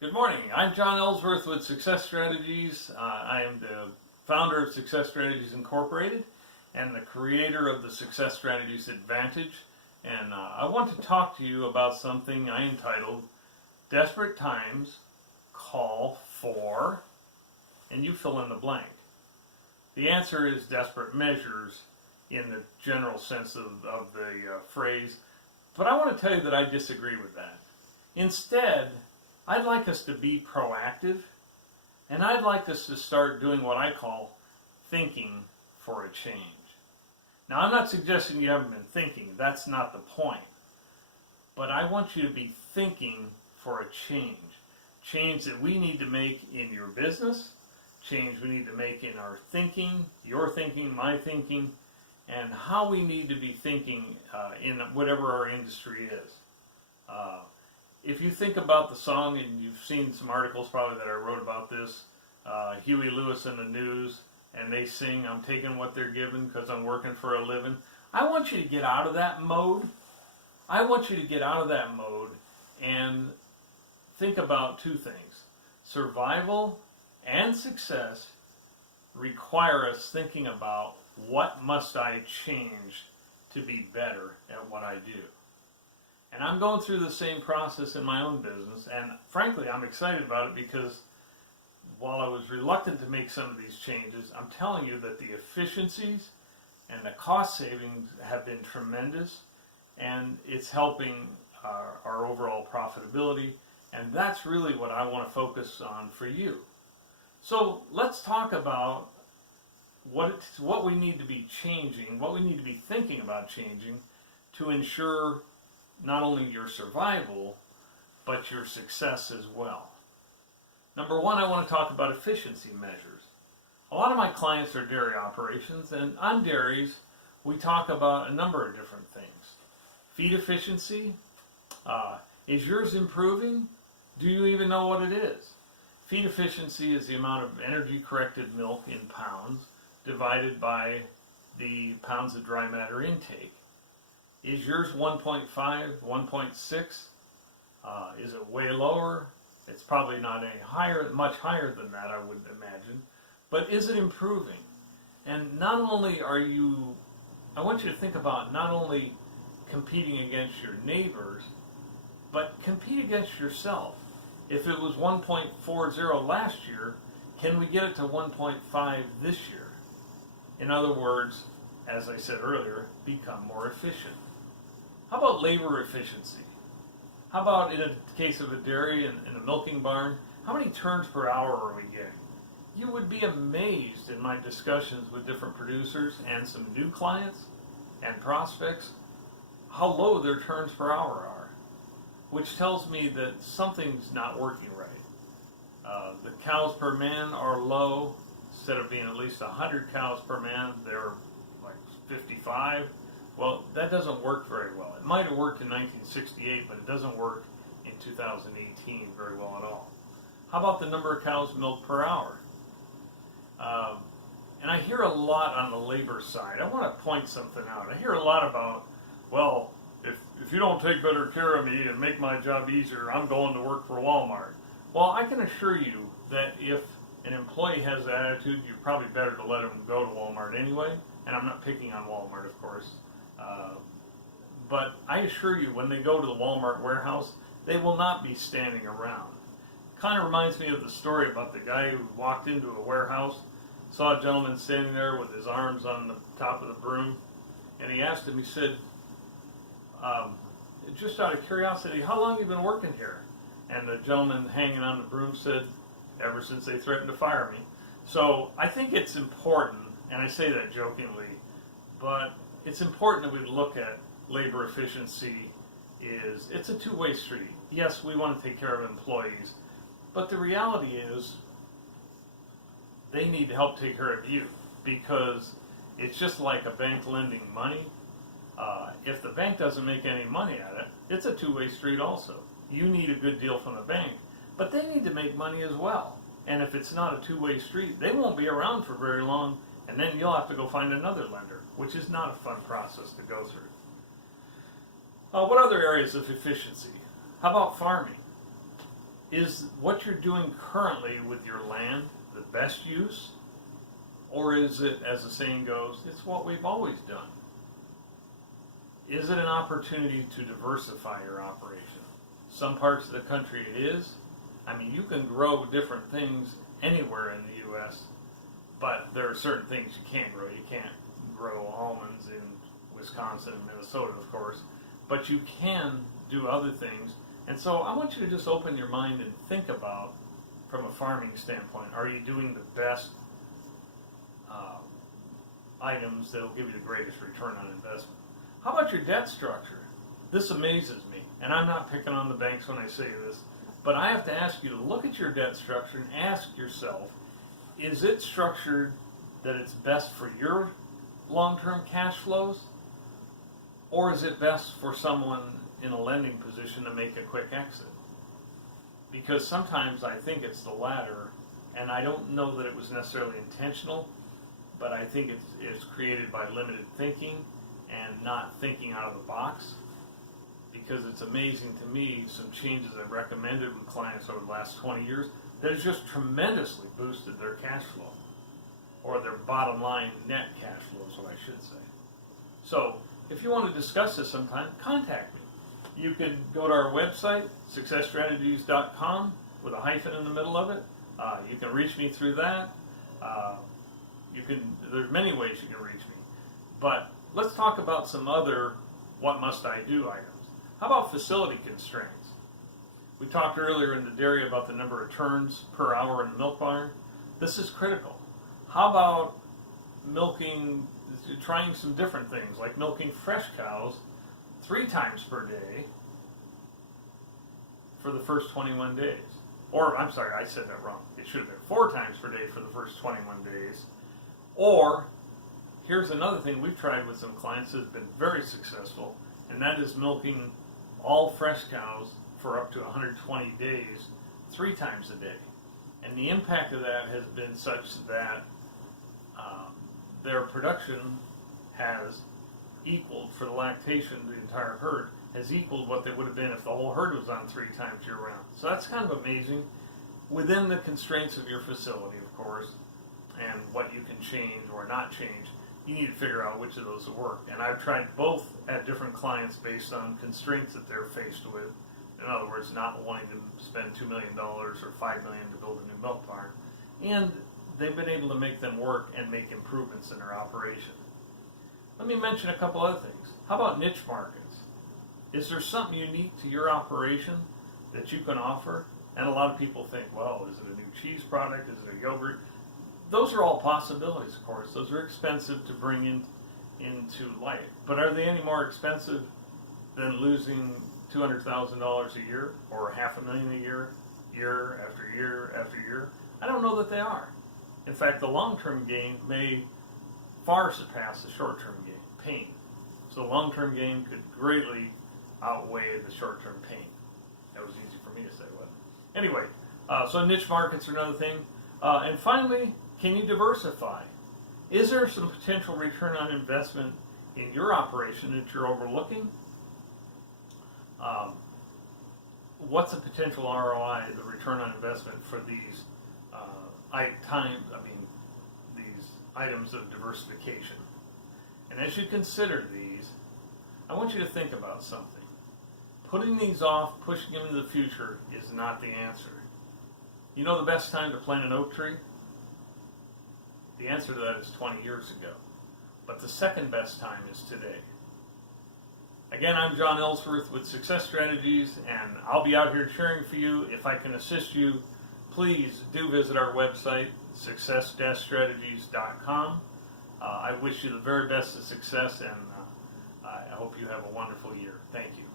Good morning. I'm John Ellsworth with Success Strategies. I am the founder of Success Strategies Incorporated and the creator of the Success Strategies Advantage. And I want to talk to you about something I entitled Desperate Times Call for, and you fill in the blank. The answer is desperate measures in the general sense of the phrase, but I want to tell you that I disagree with that. Instead, I'd like us to be proactive, and I'd like us to start doing what I call thinking for a change. Now, I'm not suggesting you haven't been thinking. That's not the point. But I want you to be thinking for a change. Change that we need to make in your business, change we need to make in our thinking, your thinking, my thinking, and how we need to be thinking in whatever our industry is. If you think about the song, and you've seen some articles probably that I wrote about this, Huey Lewis and the News, and they sing, "I'm taking what they're giving because I'm working for a living." I want you to get out of that mode. I want you to get out of that mode and think about two things. Survival and success require us thinking about what must I change to be better at what I do. And I'm going through the same process in my own business, and frankly, I'm excited about it because while I was reluctant to make some of these changes, I'm telling you that the efficiencies and the cost savings have been tremendous, and it's helping our overall profitability, and that's really what I want to focus on for you. So let's talk about what we need to be changing, what we need to be thinking about changing to ensure not only your survival, but your success as well. Number one, I want to talk about efficiency measures. A lot of my clients are dairy operations, and on dairies, we talk about a number of different things. Feed efficiency, is yours improving? Do you even know what it is? Feed efficiency is the amount of energy-corrected milk in pounds divided by the pounds of dry matter intake. Is yours 1.5, 1.6? Is it way lower? It's probably not any higher, much higher than that, I would imagine. But is it improving? And not only I want you to think about not only competing against your neighbors, but compete against yourself. If it was 1.40 last year, can we get it to 1.5 this year? In other words, as I said earlier, become more efficient. How about labor efficiency? How about in a case of a dairy and a milking barn, how many turns per hour are we getting? You would be amazed in my discussions with different producers and some new clients and prospects how low their turns per hour are, which tells me that something's not working right. The cows per man are low. Instead of being at least 100 cows per man, they're like 55. Well, that doesn't work very well. It might have worked in 1968, but it doesn't work in 2018 very well at all. How about the number of cows milked per hour? And I hear a lot on the labor side. I want to point something out. I hear a lot about, well, if you don't take better care of me and make my job easier, I'm going to work for Walmart. Well, I can assure you that if an employee has that attitude, you're probably better to let them go to Walmart anyway. And I'm not picking on Walmart, of course. But I assure you, when they go to the Walmart warehouse, they will not be standing around. Kind of reminds me of the story about the guy who walked into a warehouse, saw a gentleman standing there with his arms on the top of the broom, and he asked him, he said, just out of curiosity, how long have you been working here? And the gentleman hanging on the broom said, ever since they threatened to fire me. So I think it's important, and I say that jokingly, but it's important that we look at labor efficiency. It's a two-way street. Yes, we want to take care of employees, but the reality is they need to help take care of you, because it's just like a bank lending money. If the bank doesn't make any money at it, it's a two-way street also. You need a good deal from the bank, but they need to make money as well. And if it's not a two-way street, they won't be around for very long, and then you'll have to go find another lender, which is not a fun process to go through. What other areas of efficiency? How about farming? is what you're doing currently with your land the best use? Or is it, as the saying goes, it's what we've always done? Is it an opportunity to diversify your operation? Some parts of the country it is. I mean, you can grow different things anywhere in the U.S., but there are certain things you can't grow. You can't grow almonds in Wisconsin and Minnesota, of course, but you can do other things. And so I want you to just open your mind and think about, from a farming standpoint, are you doing the best items that will give you the greatest return on investment? How about your debt structure? This amazes me, and I'm not picking on the banks when I say this, but I have to ask you to look at your debt structure and ask yourself, is it structured that it's best for your long-term cash flows? Or is it best for someone in a lending position to make a quick exit? Because sometimes I think it's the latter, and I don't know that it was necessarily intentional, but I think it's created by limited thinking and not thinking out of the box. Because it's amazing to me, some changes I've recommended with clients over the last 20 years that has just tremendously boosted their cash flow, or their bottom line net cash flow is what I should say. So if you want to discuss this sometime, contact me. You can go to our website, successstrategies.com, with a hyphen in the middle of it. You can reach me through that. There's many ways you can reach me. But let's talk about some other what must I do items. How about facility constraints? We talked earlier in the dairy about the number of turns per hour in the milk barn. This is critical. How about trying some different things, like milking fresh cows 3 times per day for the first 21 days. Or, I'm sorry, I said that wrong. It should have been 4 times per day for the first 21 days. Or, here's another thing we've tried with some clients that has been very successful, and that is milking all fresh cows for up to 120 days, 3 times a day. And the impact of that has been such that their production has equaled, for the lactation, the entire herd has equaled what they would have been if the whole herd was on 3 times year round. So that's kind of amazing, within the constraints of your facility, of course, and what you can change or not change. You need to figure out which of those will work. And I've tried both at different clients based on constraints that they're faced with. In other words, not wanting to spend $2 million or $5 million to build a new milk barn. And they've been able to make them work and make improvements in their operation. Let me mention a couple other things. How about niche markets? Is there something unique to your operation that you can offer? And a lot of people think, well, is it a new cheese product? Is it a yogurt? Those are all possibilities, of course. Those are expensive to bring into light. But are they any more expensive than losing $200,000 a year or $500,000 a year, year after year after year? I don't know that they are. In fact, the long-term gain may far surpass the short-term gain, pain. So the long-term gain could greatly outweigh the short-term pain. That was easy for me to say, wasn't it? Anyway, so niche markets are another thing. And finally, can you diversify? Is there some potential return on investment in your operation that you're overlooking? What's the potential ROI, the return on investment for these these items of diversification? And as you consider these, I want you to think about something. Putting these off, pushing them into the future is not the answer. You know the best time to plant an oak tree? The answer to that is 20 years ago. But the second best time is today. Again, I'm John Ellsworth with Success Strategies, and I'll be out here cheering for you. If I can assist you, please do visit our website, success-strategies.com. I wish you the very best of success, and I hope you have a wonderful year. Thank you.